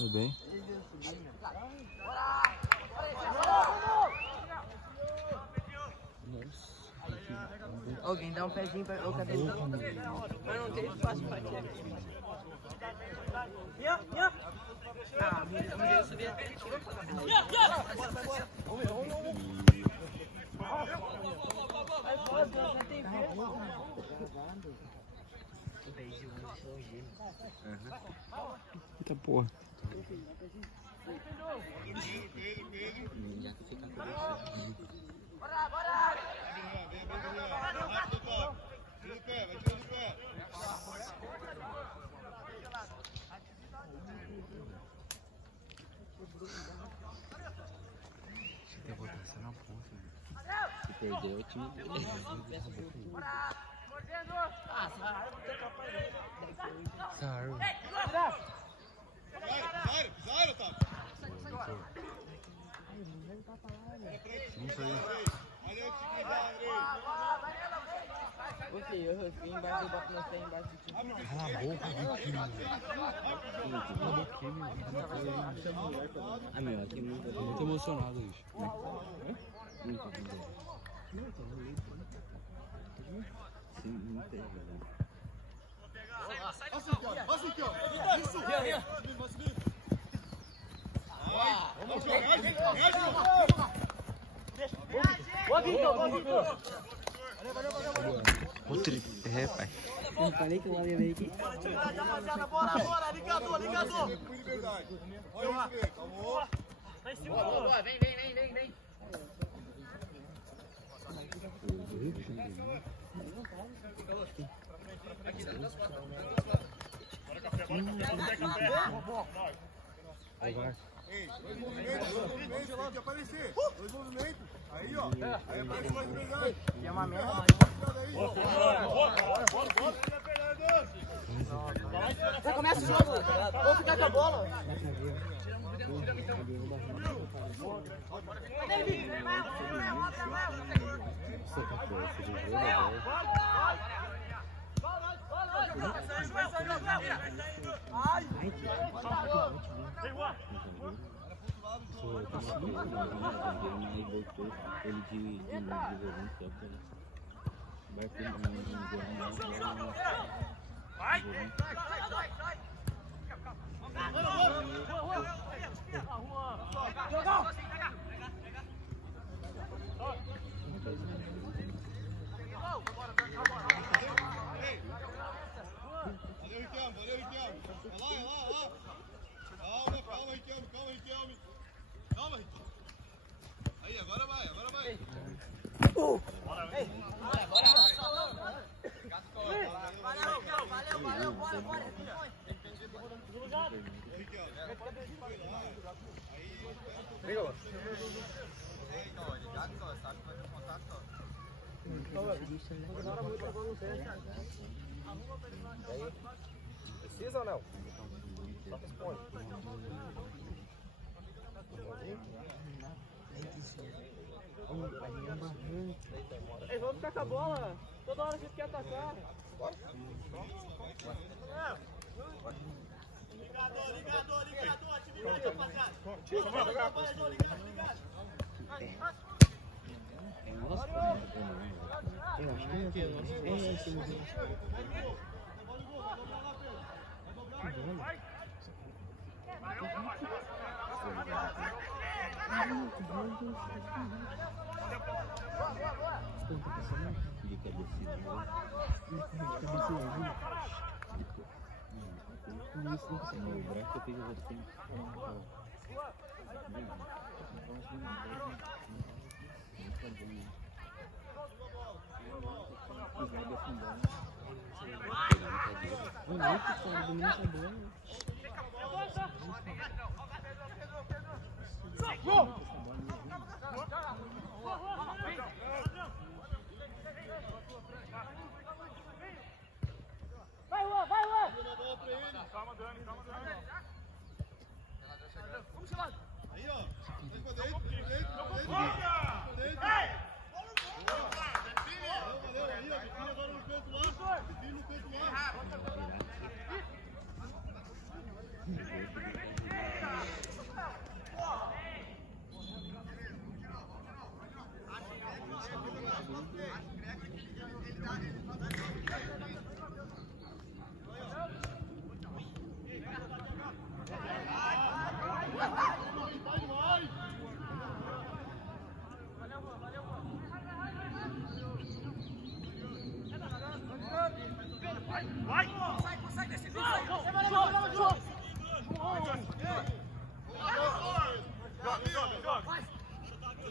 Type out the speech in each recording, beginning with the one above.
Foi bem. Alguém dá um pezinho pra o cabelo. Mas não tem espaço pra ti. Ah, eu subi até aqui. Eita porra. Já que fica com você. Você tem votação na porra. Se perder, o time dele. Sarro. Zaro, tá? Não sei. Ok, eu rasguei embaixo, eu boto meus pés embaixo do time. Cala a boca, Vitinho. Cala a boca, meu. Ah, meu, aqui nunca. Tô muito emocionado hoje. Nunca. Sim, nunca. Passa aqui, ó. Isso. Vamos jogar. Boa, Vitor. Outro. É, pai. Eu falei que eu ia ver aqui. Rapaziada, bora, ligador. Com liberdade. Olha isso aí, calma. Vai em cima, boa. Vem. Aí vai. Dois movimentos, tem que aparecer. Dois movimentos. Aí, ó. Aí aparece mais liberdade. É uma merda. Bora. Já começa o jogo. Vou ficar com a bola. Aí voltou ele de volante, vai Valeu, Riquelme. Olha lá. Calma, Riquelme. Calma, Riquelme. Aí, agora vai. Valeu, bora. Precisa ou não? Só responde. Ei, vamos ficar com a bola. Toda hora a gente quer atacar. Ligador, atividade, rapaziada. Ligado. Eu acho que não tem. Esse mesmo. Vai, Juan! Calma, Dani. Vamos chamar. Aí, ó. Vem pra dentro. Valeu, aí, ó. Define agora no canto lá.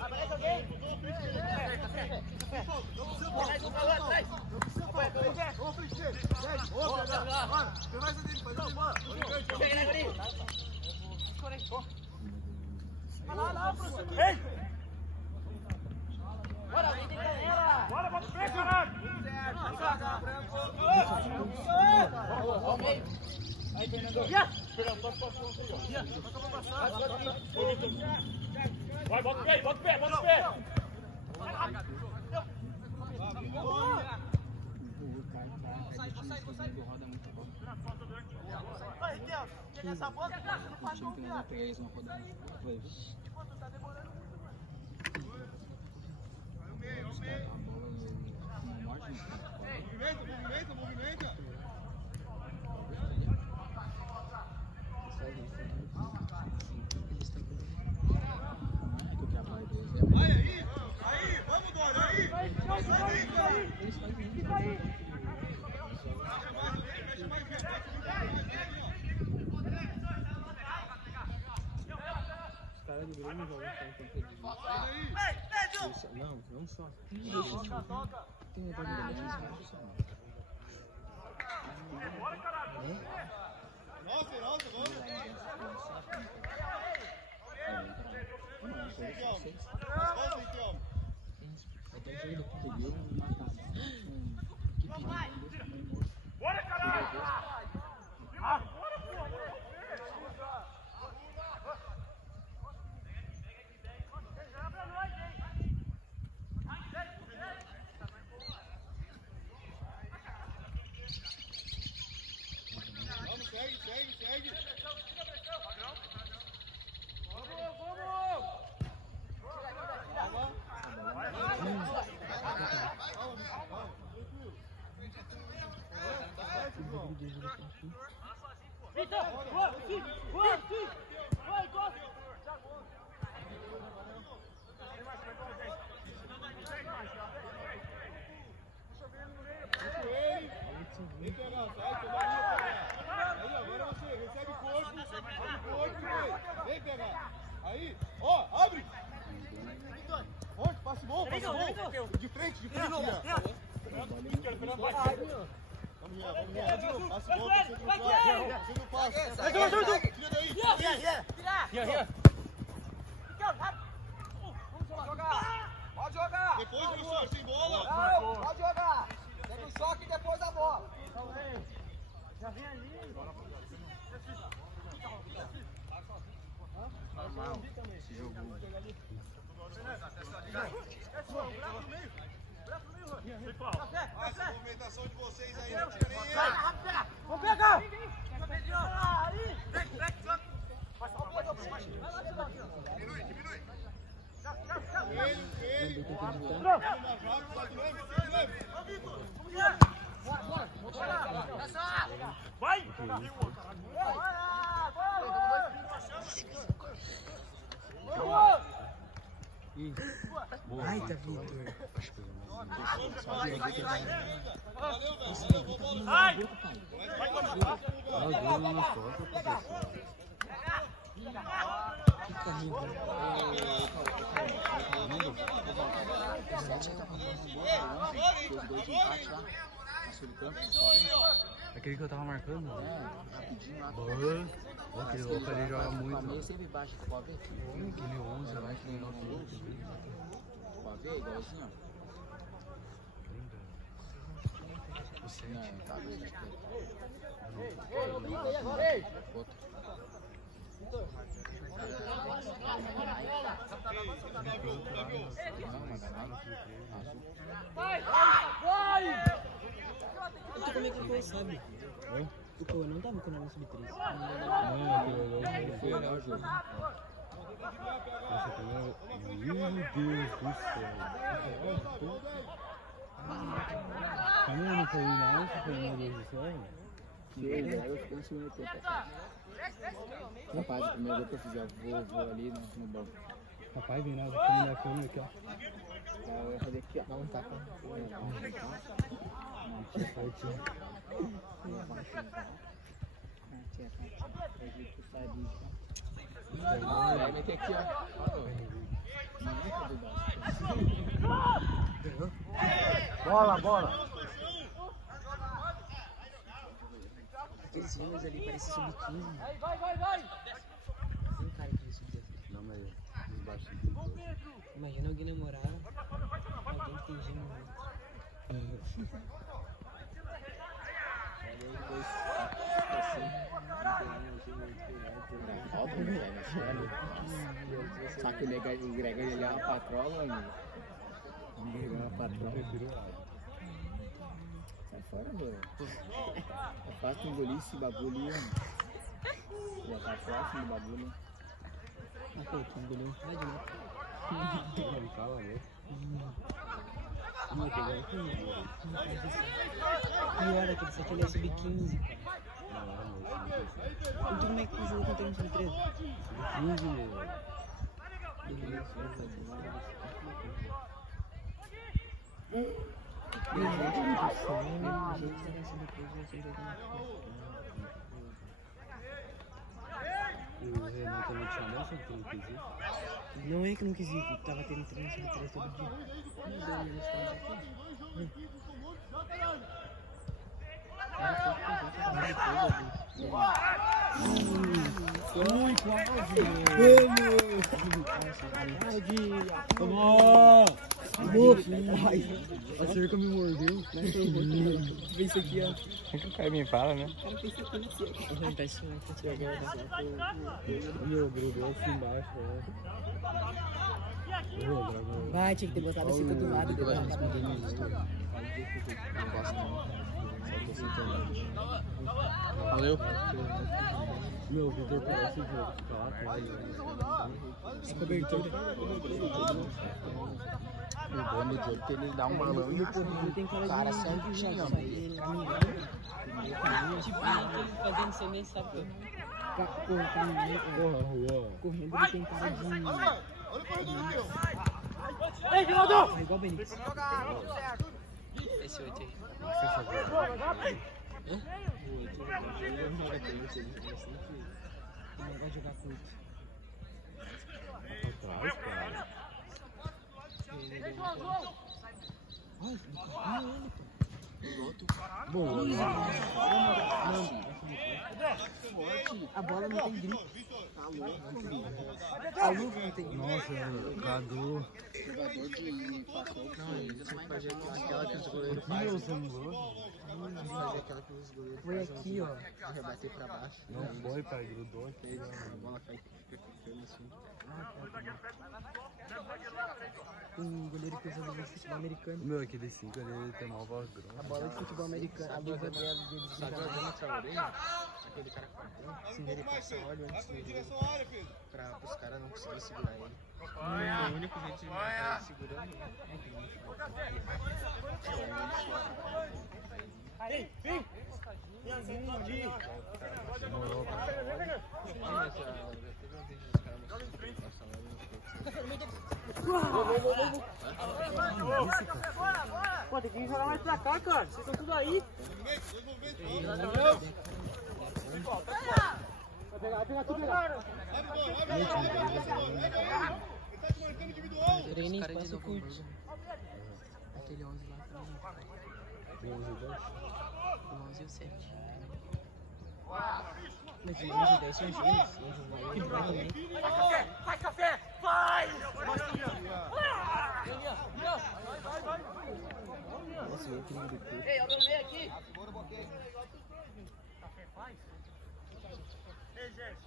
Aparece alguém. Bora, vem de galera! Bora, bota o pé, caralho! Aí, Fernando! Vai, bota o pé, bota o pé, bota o pé! Vai, Riquel, chega essa boca, cara, não faz gol, viado. Tá demorando muito. Movimenta. Aí, vamos, Dória, aí. Fica aí. Os caras do Grêmio jogam contra não só. Toca. Tem um bagulho ali, Bora, caralho. Nossa, vamos. Bora, caralho! Bora, porra! Vamos, segue. Vem pegar. Aí, ó, abre. Onde? Passe bom. De frente. Vamos, passe bom. Segundo passo. Tira daí. Pode jogar! Depois do choque, sem bola. Não, pode jogar! Pega o choque e depois a bola. Já vem ali. normal. Esse jogo. Essa movimentação de vocês aí, vamos pegar! Diminui. Vai! Ai, tá Vitor. Ai! Aquele que eu tava marcando? Rapidinho lá. Aquele louco ali joga muito. Ele sempre baixa, pode ver? Aquele 11 lá que nem nosso. Pode ver, igualzinho, ó. O 7. Não, tá vendo? Vai! Então como é que foi, sabe? O Cauã não tava com o nosso sub-3. Não, foi olhar o jogo. Meu Deus do céu. Como eu não foi não, você foi meu Deus do céu? Eu fiquei no segundo tempo. Rapaz, o primeiro gol que eu fiz, ó, vou ali no banco. Rapaz, vem nada, foi na câmera aqui, ó. Eu ia fazer aqui, ó. Dá um tapa. Vai meter aqui, ó. Bola, bola. Aqueles filmes ali parecem sub-15. Vai! Tem cara que é sub-16. Não, mas os baixinhos. Imagina alguém namorar alguém que tem gênio muito. Só que o Gregor ele é uma patroa, amigo. Ele é uma patroa. Sai fora, velho. É fácil engolir esse bagulho aí, mano. Já tá próximo do bagulho. Ah, pô, tu engoliu metade, né? Ele fala louco. Não, pegar aqui. Pior é que esse aqui ele é sub-15, cara. Então como é que você não tem um sub-13? Sub-15, meu. E o Renan também tinha mais sub-13? Não é que não quis ir, tava tendo treino sub-13 todo dia. Meu Deus, eles estão aqui. A cerca me mordeu. Vê isso aqui, ó. O que o cara me fala, né? Tá isso aqui, Meu, grudou aqui embaixo, vai, tinha que ter botado assim do lado e depois Não gosto não. Valeu. Meu, o Vitor parece que fica lá atrás. cobertura. O bom do jogo é que ele dá um balão e o Tem cara cara de certinho. tipo, ele fazendo sem nem saber. Correndo, ele tem cara de... Olha o corredor aqui, ó. É igual o Benítez. Esse 8 aí. Ele não vai jogar curto. Atrás, cara. Bom, A bola não tem gripe. A luva não tem gripe. nossa, Cadu. Jogador de passou. Não, ele tinha que fazer aquela que os goleiros Meu, fazem. sangrou. Fazer aquela que os goleiros Foi fazem. aqui, ó. Rebater pra baixo. Não foi, pai, grudou aqui. A bola cai e fica ficando assim. Um goleiro que usa luva de futebol americano. Meu, aquele 5 ali, ele tem mal voz A grossa. bola de futebol americano. A luva dele Sabe o Adama Traoré? Aquele cara com a sim, ele passa óleo antes dele pra os caras não conseguirem segurar ele. O único jeito de matar ele segurando Demorou, cara. Pô, tem que jogar mais pra cá, cara. Vocês estão tudo aí. Vai pegar tudo lá. Treino em espaço curto. Aquele 11 lá também. Tem 11 e 10? O 11 e o 7. Mas o 11 e 10 são gêmeos. Ele vai também. Vai, café! Vai! Nossa, eu tenho do curto. Ei, alguém veio aqui! Ei, gente!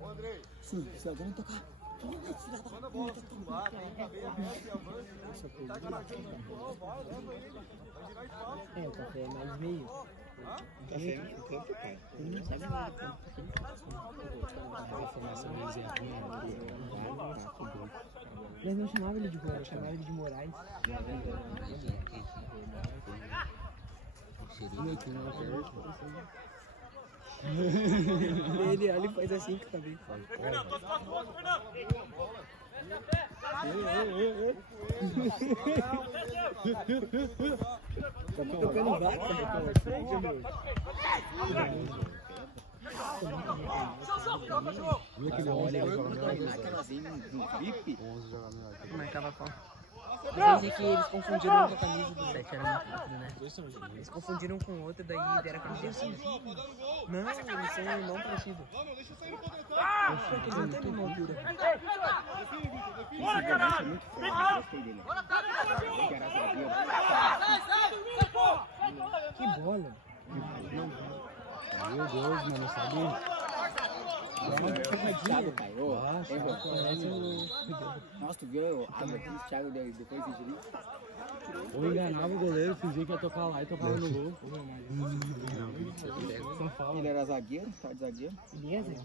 Ô, Andrei! Sim, se alguém tocar. Manda a bola pro outro lado, tem que caber reto e avança. Tá garantindo que empurrou a bola, leva ele. Vai virar espaço. É, o café é mais meio. Café no campo, cara. Ele não sabe nada do campo. Mas não chamava ele de Rola, chamava ele de Moraes. Ele olha e faz assim com a cabeça. Fernando, tô de costas, Fernando! Tá tocando vaca. Viu aquele 11 Olha, que eu joga vou melhor? treinar que ela vem no VIP. 11 joga melhor. Marcava qual? Eu sei que eles confundiram com a camisa do 7, era muito rápido, né? Os dois são gêmeos. Eles confundiram com o outro, daí deram a camisa assim. Não, eles são irmão parecido. Vamos, deixa eu sair um pouco da Acho que eles não têm nenhuma altura. Esse volante é muito forte, eu gostei dele. Que era zagueiro. Que bola! Meu Deus, mano, não sabia. Thiago caiu. Nossa, Errou. Parece o... Nossa, tu viu a água aqui, o Thiago depois de girar? Ou enganava o goleiro, fingia que ia tocar lá e tocava no gol. São Paulo. Ele era zagueiro, tá de zagueiro. Ele é zagueiro.